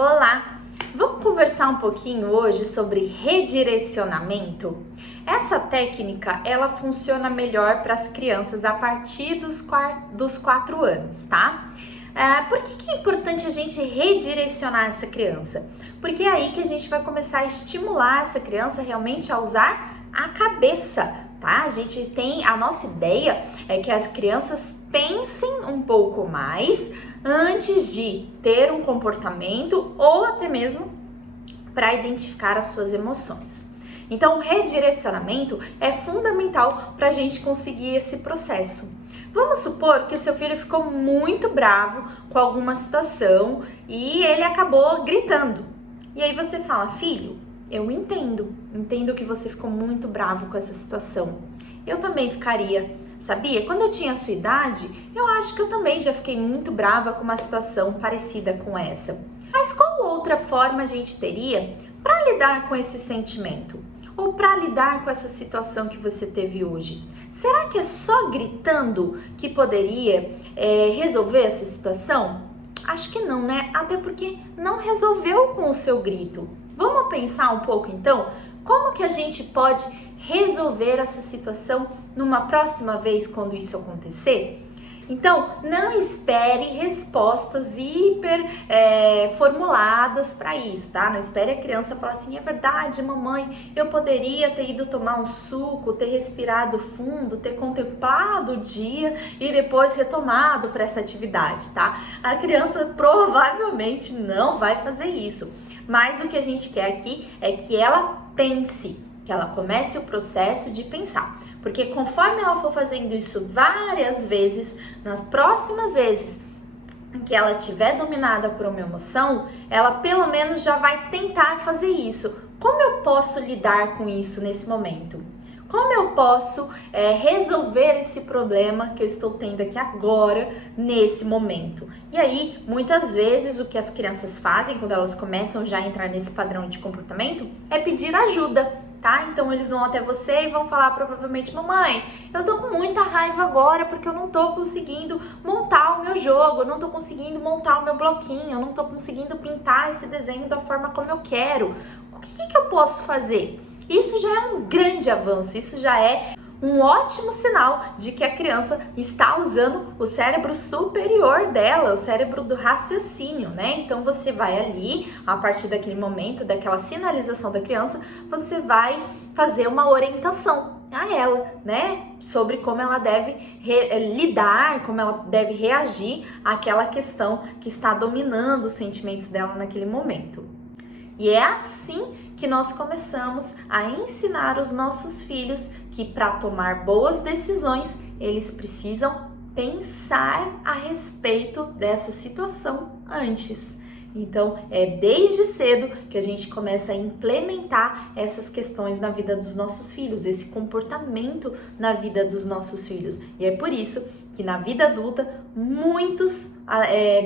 Olá! Vamos conversar um pouquinho hoje sobre redirecionamento? Essa técnica, ela funciona melhor para as crianças a partir dos 4 anos, tá? Por que é importante a gente redirecionar essa criança? Porque é aí que a gente vai começar a estimular essa criança realmente a usar a cabeça, tá? A nossa ideia é que as crianças pensem um pouco mais antes de ter um comportamento ou até mesmo para identificar as suas emoções. Então, o redirecionamento é fundamental para a gente conseguir esse processo. Vamos supor que o seu filho ficou muito bravo com alguma situação e ele acabou gritando. E aí você fala: filho, eu entendo que você ficou muito bravo com essa situação. Eu também ficaria, sabia? Quando eu tinha a sua idade, eu acho que eu também já fiquei muito brava com uma situação parecida com essa. Mas qual outra forma a gente teria para lidar com esse sentimento? Ou para lidar com essa situação que você teve hoje? Será que é só gritando que poderia resolver essa situação? Acho que não, né? Até porque não resolveu com o seu grito. Vamos pensar um pouco então, como que a gente pode resolver essa situação numa próxima vez quando isso acontecer? Então, não espere respostas hiper formuladas para isso, tá? Não espere a criança falar assim: é verdade, mamãe, eu poderia ter ido tomar um suco, ter respirado fundo, ter contemplado o dia e depois retomado para essa atividade, tá? A criança provavelmente não vai fazer isso, mas o que a gente quer aqui é que ela pense, que ela comece o processo de pensar. Porque conforme ela for fazendo isso várias vezes, nas próximas vezes que ela estiver dominada por uma emoção, ela pelo menos já vai tentar fazer isso. Como eu posso lidar com isso nesse momento? Como eu posso resolver esse problema que eu estou tendo aqui agora, nesse momento? E aí, muitas vezes, o que as crianças fazem quando elas começam já a entrar nesse padrão de comportamento é pedir ajuda. Tá? Então eles vão até você e vão falar provavelmente: mamãe, eu tô com muita raiva agora porque eu não tô conseguindo montar o meu jogo, eu não tô conseguindo montar o meu bloquinho, eu não tô conseguindo pintar esse desenho da forma como eu quero. O que eu posso fazer? Isso já é um grande avanço, isso já é um ótimo sinal de que a criança está usando o cérebro superior dela, o cérebro do raciocínio, né? Então você vai ali, a partir daquele momento, daquela sinalização da criança, você vai fazer uma orientação a ela, né? Sobre como ela deve lidar, como ela deve reagir àquela questão que está dominando os sentimentos dela naquele momento. E é assim que nós começamos a ensinar os nossos filhos que para tomar boas decisões, eles precisam pensar a respeito dessa situação antes. Então, é desde cedo que a gente começa a implementar essas questões na vida dos nossos filhos, esse comportamento na vida dos nossos filhos. E é por isso que na vida adulta, muitos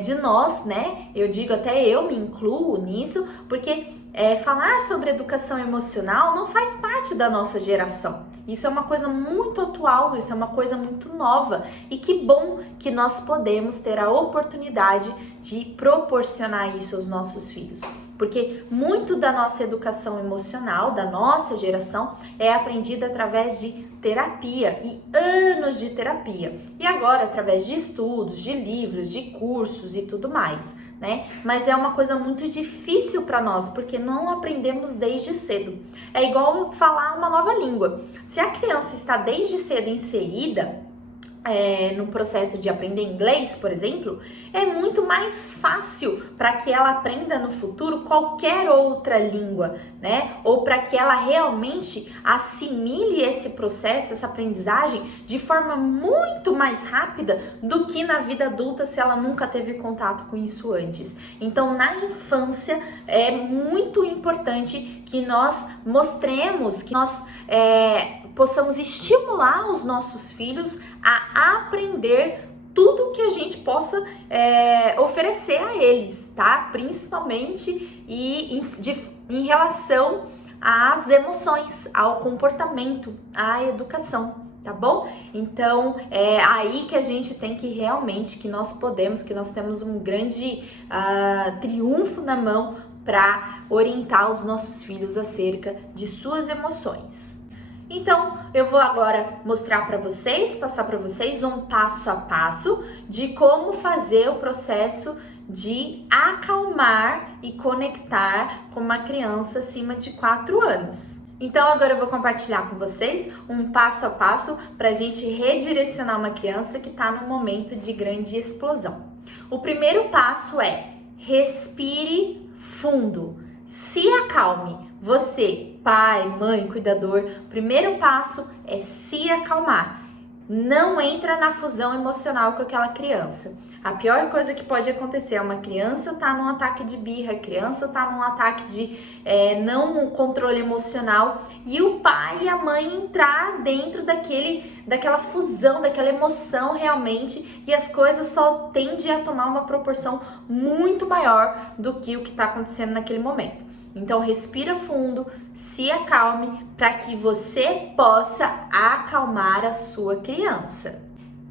de nós, né, eu digo até eu me incluo nisso, porque falar sobre educação emocional não faz parte da nossa geração. Isso é uma coisa muito atual, isso é uma coisa muito nova. E que bom que nós podemos ter a oportunidade de proporcionar isso aos nossos filhos. Porque muito da nossa educação emocional, da nossa geração, é aprendida através de terapia e anos de terapia. E agora através de estudos, de livros, de cursos e tudo mais, né? Mas é uma coisa muito difícil para nós, porque não aprendemos desde cedo. É igual falar uma nova língua. Se a criança está desde cedo inserida no processo de aprender inglês, por exemplo, é muito mais fácil para que ela aprenda no futuro qualquer outra língua, né? Ou para que ela realmente assimile esse processo, essa aprendizagem de forma muito mais rápida do que na vida adulta se ela nunca teve contato com isso antes. Então, na infância é muito importante que nós mostremos, que nós possamos estimular os nossos filhos a aprender tudo que a gente possa oferecer a eles, tá? Principalmente em relação às emoções, ao comportamento, à educação, tá bom? Então, é aí que a gente tem que realmente, que nós temos um grande triunfo na mão para orientar os nossos filhos acerca de suas emoções. Então, eu vou agora mostrar para vocês, passar para vocês um passo a passo de como fazer o processo de acalmar e conectar com uma criança acima de 4 anos. Então agora eu vou compartilhar com vocês um passo a passo para a gente redirecionar uma criança que está num momento de grande explosão. O primeiro passo é respire fundo, se acalme. Você, pai, mãe, cuidador, o primeiro passo é se acalmar. Não entra na fusão emocional com aquela criança. A pior coisa que pode acontecer é uma criança estar num ataque de birra, a criança estar num ataque de não controle emocional e o pai e a mãe entrar dentro daquela fusão, daquela emoção realmente, e as coisas só tendem a tomar uma proporção muito maior do que o que está acontecendo naquele momento. Então respira fundo, se acalme para que você possa acalmar a sua criança,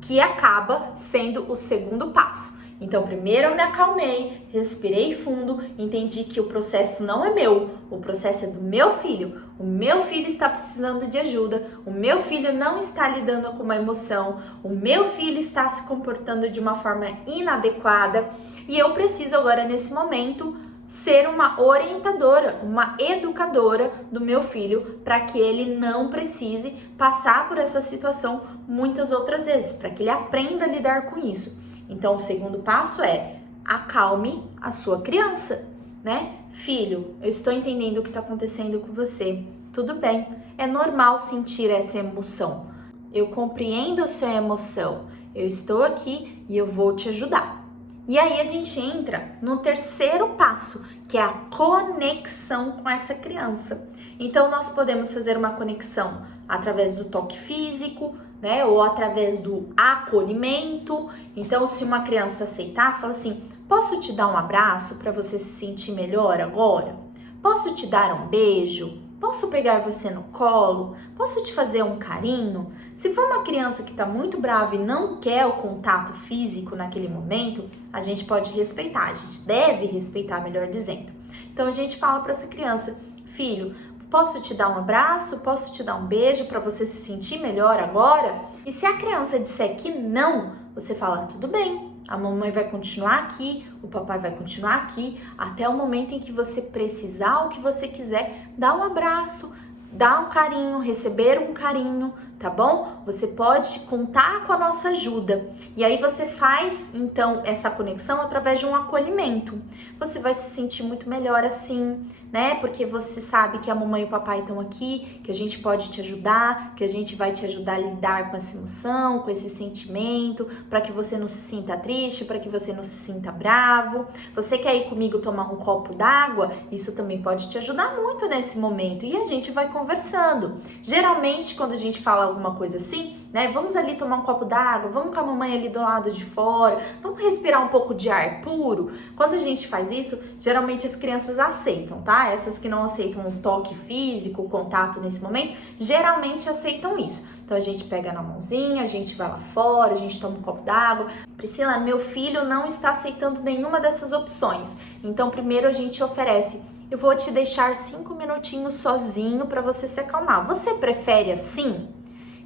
que acaba sendo o segundo passo. Então primeiro eu me acalmei, respirei fundo, entendi que o processo não é meu, o processo é do meu filho. O meu filho está precisando de ajuda, o meu filho não está lidando com uma emoção, o meu filho está se comportando de uma forma inadequada e eu preciso agora nesse momento ser uma orientadora, uma educadora do meu filho para que ele não precise passar por essa situação muitas outras vezes, para que ele aprenda a lidar com isso. Então, o segundo passo é acalme a sua criança, né? Filho, eu estou entendendo o que está acontecendo com você. Tudo bem, é normal sentir essa emoção. Eu compreendo a sua emoção. Eu estou aqui e eu vou te ajudar. E aí a gente entra no terceiro passo, que é a conexão com essa criança. Então nós podemos fazer uma conexão através do toque físico, né, ou através do acolhimento. Então se uma criança aceitar, fala assim: posso te dar um abraço para você se sentir melhor agora? Posso te dar um beijo? Posso pegar você no colo? Posso te fazer um carinho? Se for uma criança que está muito brava e não quer o contato físico naquele momento, a gente pode respeitar, a gente deve respeitar, melhor dizendo. Então a gente fala para essa criança: filho, posso te dar um abraço? Posso te dar um beijo para você se sentir melhor agora? E se a criança disser que não, você fala: tudo bem. A mamãe vai continuar aqui, o papai vai continuar aqui, até o momento em que você precisar, o que você quiser, dá um abraço, dá um carinho, receber um carinho, tá bom? Você pode contar com a nossa ajuda. E aí você faz, então, essa conexão através de um acolhimento. Você vai se sentir muito melhor assim, né? Porque você sabe que a mamãe e o papai estão aqui, que a gente pode te ajudar, que a gente vai te ajudar a lidar com essa emoção, com esse sentimento, para que você não se sinta triste, para que você não se sinta bravo. Você quer ir comigo tomar um copo d'água? Isso também pode te ajudar muito nesse momento. E a gente vai conversando. Geralmente, quando a gente fala alguma coisa assim, né? Vamos ali tomar um copo d'água, vamos com a mamãe ali do lado de fora, vamos respirar um pouco de ar puro. Quando a gente faz isso, geralmente as crianças aceitam, tá? Essas que não aceitam o toque físico, o contato nesse momento, geralmente aceitam isso. Então a gente pega na mãozinha, a gente vai lá fora, a gente toma um copo d'água. Priscila, meu filho não está aceitando nenhuma dessas opções. Então primeiro a gente oferece: eu vou te deixar 5 minutinhos sozinho para você se acalmar. Você prefere assim?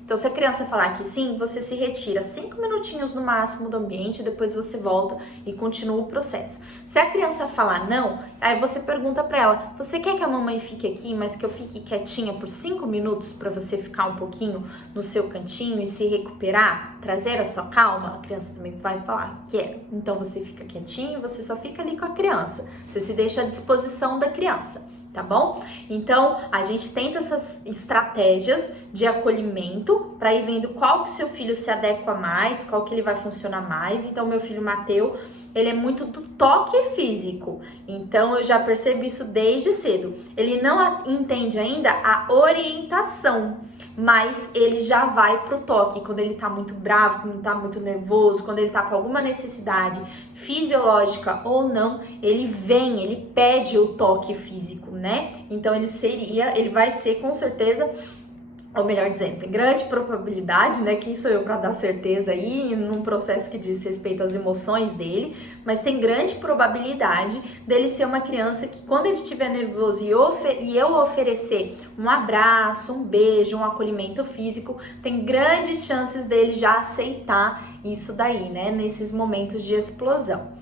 Então, se a criança falar que sim, você se retira 5 minutinhos no máximo do ambiente, depois você volta e continua o processo. Se a criança falar não, aí você pergunta para ela: você quer que a mamãe fique aqui, mas que eu fique quietinha por 5 minutos para você ficar um pouquinho no seu cantinho e se recuperar, trazer a sua calma? A criança também vai falar: quero. Então, você fica quietinho, você só fica ali com a criança. Você se deixa à disposição da criança. Tá bom? Então, a gente tenta essas estratégias de acolhimento para ir vendo qual que o seu filho se adequa mais, qual que ele vai funcionar mais. Então, meu filho Mateu, ele é muito do toque físico. Então, eu já percebi isso desde cedo. Ele não entende ainda a orientação, mas ele já vai pro toque quando ele tá muito bravo, quando tá muito nervoso, quando ele tá com alguma necessidade fisiológica ou não, ele pede o toque físico, né? Então ele vai ser com certeza ou melhor dizendo, tem grande probabilidade, né, quem sou eu para dar certeza aí, num processo que diz respeito às emoções dele, mas tem grande probabilidade dele ser uma criança que quando ele estiver nervoso e eu oferecer um abraço, um beijo, um acolhimento físico, tem grandes chances dele já aceitar isso daí, né, nesses momentos de explosão.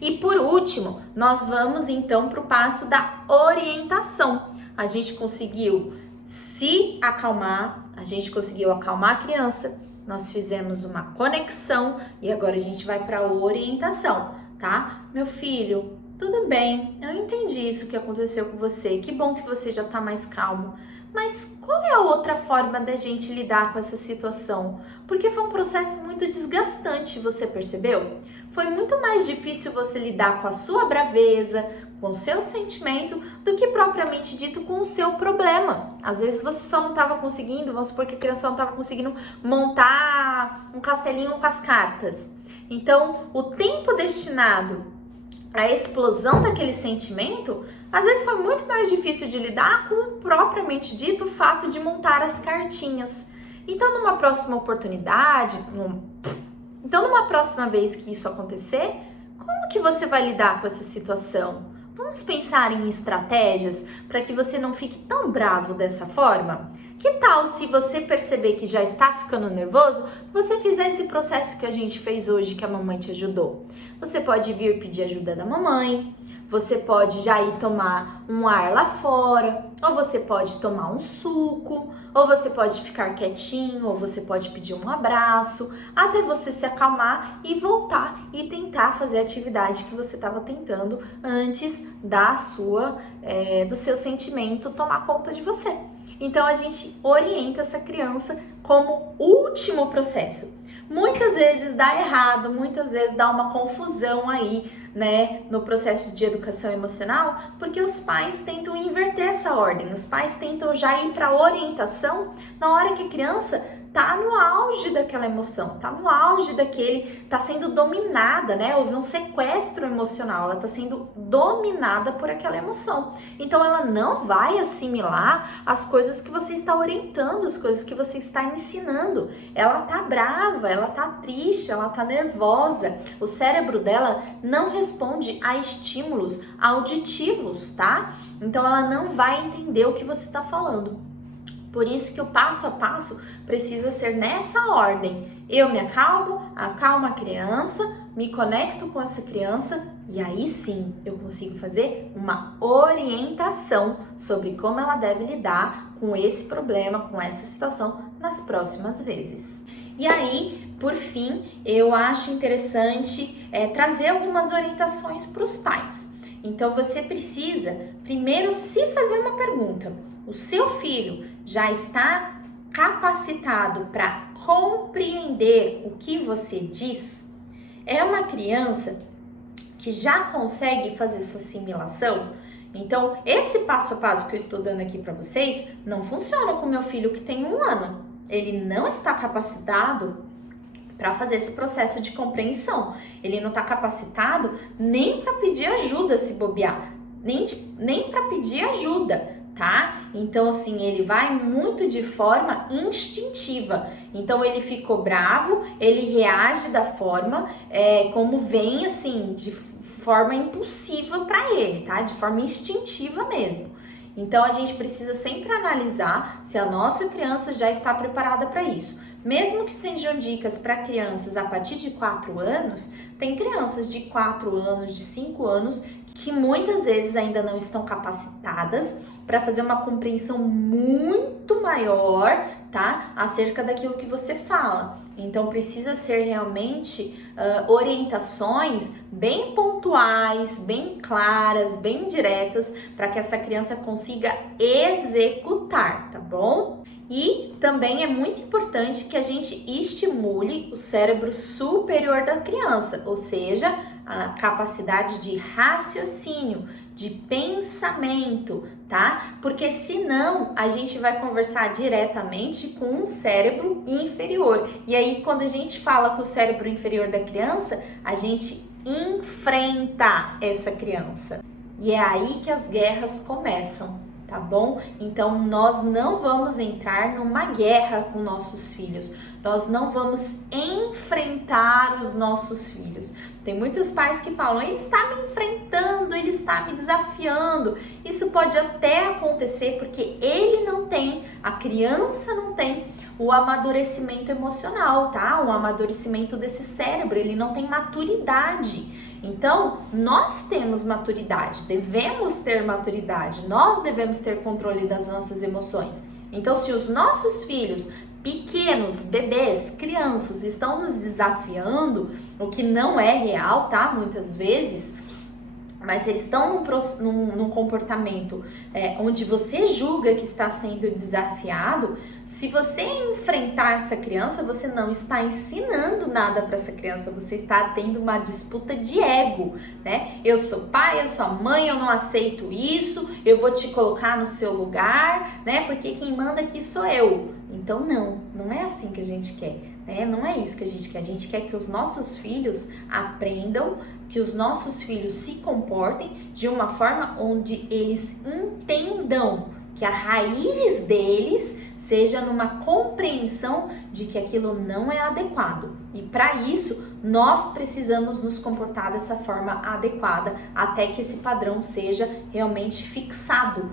E por último, nós vamos então para o passo da orientação. A gente conseguiu se acalmar, a gente conseguiu acalmar a criança, nós fizemos uma conexão e agora a gente vai para a orientação, tá? Meu filho, tudo bem, eu entendi isso que aconteceu com você, que bom que você já tá mais calmo, mas qual é a outra forma da gente lidar com essa situação? Porque foi um processo muito desgastante, você percebeu? Foi muito mais difícil você lidar com a sua braveza, com o seu sentimento, do que propriamente dito com o seu problema. Às vezes você só não estava conseguindo, vamos supor que a criança não estava conseguindo montar um castelinho com as cartas. Então, o tempo destinado à explosão daquele sentimento, às vezes foi muito mais difícil de lidar com o propriamente dito fato de montar as cartinhas. Então, numa próxima oportunidade, numa próxima vez que isso acontecer, como que você vai lidar com essa situação? Vamos pensar em estratégias para que você não fique tão bravo dessa forma? Que tal se você perceber que já está ficando nervoso, você fizer esse processo que a gente fez hoje, que a mamãe te ajudou? Você pode vir pedir ajuda da mamãe, você pode já ir tomar um ar lá fora, ou você pode tomar um suco, ou você pode ficar quietinho, ou você pode pedir um abraço, até você se acalmar e voltar e tentar fazer a atividade que você estava tentando antes do seu sentimento tomar conta de você. Então a gente orienta essa criança como último processo. Muitas vezes dá errado, muitas vezes dá uma confusão aí, né, no processo de educação emocional, porque os pais tentam inverter essa ordem, os pais tentam já ir para a orientação na hora que a criança tá no auge daquela emoção, tá no auge tá sendo dominada, né? Houve um sequestro emocional, ela tá sendo dominada por aquela emoção. Então ela não vai assimilar as coisas que você está orientando, as coisas que você está ensinando. Ela tá brava, ela tá triste, ela tá nervosa. O cérebro dela não responde a estímulos auditivos, tá? Então ela não vai entender o que você está falando. Por isso que o passo a passo precisa ser nessa ordem. Eu me acalmo a criança, me conecto com essa criança e aí sim eu consigo fazer uma orientação sobre como ela deve lidar com esse problema, com essa situação nas próximas vezes. E aí, por fim, eu acho interessante trazer algumas orientações para os pais. Então você precisa primeiro se fazer uma pergunta. O seu filho já está capacitado para compreender o que você diz? É uma criança que já consegue fazer essa assimilação? Então, esse passo a passo que eu estou dando aqui para vocês não funciona com meu filho que tem 1 ano. Ele não está capacitado para fazer esse processo de compreensão. Ele não está capacitado nem para pedir ajuda se bobear, nem para pedir ajuda. Tá? Então, assim, ele vai muito de forma instintiva. Então, ele ficou bravo, ele reage da forma como vem, assim, de forma impulsiva para ele, tá? De forma instintiva mesmo. Então, a gente precisa sempre analisar se a nossa criança já está preparada para isso. Mesmo que sejam dicas para crianças a partir de 4 anos, tem crianças de 4 anos, de 5 anos, que muitas vezes ainda não estão capacitadas para fazer uma compreensão muito maior, tá? Acerca daquilo que você fala. Então, precisa ser realmente orientações bem pontuais, bem claras, bem diretas, para que essa criança consiga executar, tá bom? E também é muito importante que a gente estimule o cérebro superior da criança, ou seja, a capacidade de raciocínio, de pensamento, tá? Porque senão a gente vai conversar diretamente com o cérebro inferior. E aí, quando a gente fala com o cérebro inferior da criança, a gente enfrenta essa criança. E é aí que as guerras começam. tá bom? Então nós não vamos entrar numa guerra com nossos filhos, nós não vamos enfrentar os nossos filhos. Tem muitos pais que falam, ele está me enfrentando, ele está me desafiando. Isso pode até acontecer porque ele não tem, a criança não tem o amadurecimento emocional, tá? O amadurecimento desse cérebro, ele não tem maturidade. Então, nós temos maturidade, devemos ter maturidade, nós devemos ter controle das nossas emoções. Então, se os nossos filhos pequenos, bebês, crianças estão nos desafiando, o que não é real, tá? Muitas vezes, mas se eles estão num comportamento onde você julga que está sendo desafiado, se você enfrentar essa criança, você não está ensinando nada para essa criança, você está tendo uma disputa de ego, né? Eu sou pai, eu sou mãe, eu não aceito isso, eu vou te colocar no seu lugar, né? Porque quem manda aqui sou eu. Então não é assim que a gente quer, né? Não é isso que a gente quer que os nossos filhos aprendam, que os nossos filhos se comportem de uma forma onde eles entendam que a raiz deles seja numa compreensão de que aquilo não é adequado. E para isso, nós precisamos nos comportar dessa forma adequada até que esse padrão seja realmente fixado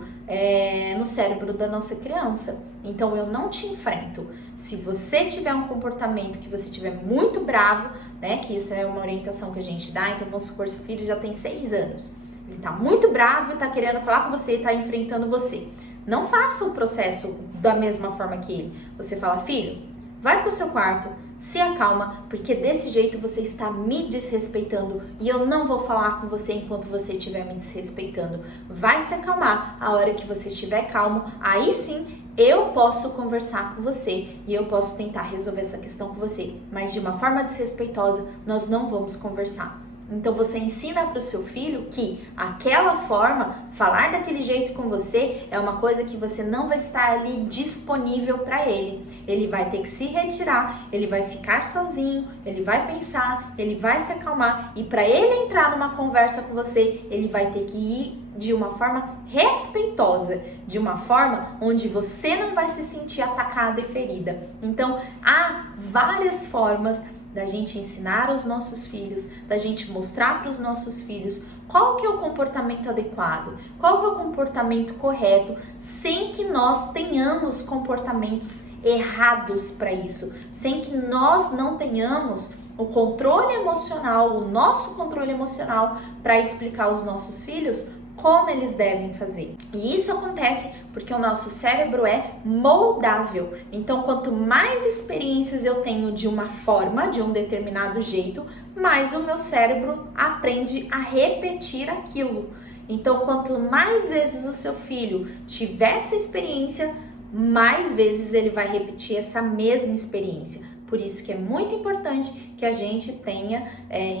no cérebro da nossa criança. Então, eu não te enfrento. Se você tiver um comportamento que você estiver muito bravo, né, que isso é uma orientação que a gente dá, então vamos supor, seu filho já tem 6 anos, ele tá muito bravo e tá querendo falar com você e tá enfrentando você. Não faça o processo da mesma forma que ele. Você fala, filho, vai pro seu quarto, se acalma, porque desse jeito você está me desrespeitando e eu não vou falar com você enquanto você estiver me desrespeitando. Vai se acalmar, a hora que você estiver calmo, aí sim eu posso conversar com você e eu posso tentar resolver essa questão com você, mas de uma forma desrespeitosa nós não vamos conversar. Então você ensina para o seu filho que aquela forma, falar daquele jeito com você é uma coisa que você não vai estar ali disponível para ele. Ele vai ter que se retirar, ele vai ficar sozinho, ele vai pensar, ele vai se acalmar e para ele entrar numa conversa com você, ele vai ter que ir de uma forma respeitosa, de uma forma onde você não vai se sentir atacada e ferida. Então, há várias formas da gente ensinar os nossos filhos, da gente mostrar para os nossos filhos qual que é o comportamento adequado, qual que é o comportamento correto, sem que nós tenhamos comportamentos errados para isso, sem que nós não tenhamos o controle emocional, o nosso controle emocional para explicar aos nossos filhos como eles devem fazer. E isso acontece porque o nosso cérebro é moldável. Então, quanto mais experiências eu tenho de uma forma, de um determinado jeito, mais o meu cérebro aprende a repetir aquilo. Então, quanto mais vezes o seu filho tiver essa experiência, mais vezes ele vai repetir essa mesma experiência. Por isso que é muito importante que a gente tenha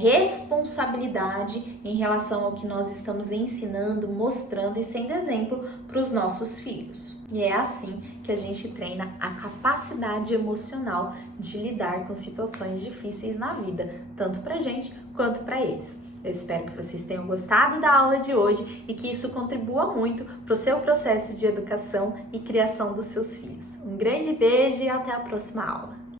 responsabilidade em relação ao que nós estamos ensinando, mostrando e sendo exemplo para os nossos filhos. E é assim que a gente treina a capacidade emocional de lidar com situações difíceis na vida, tanto para a gente quanto para eles. Eu espero que vocês tenham gostado da aula de hoje e que isso contribua muito para o seu processo de educação e criação dos seus filhos. Um grande beijo e até a próxima aula!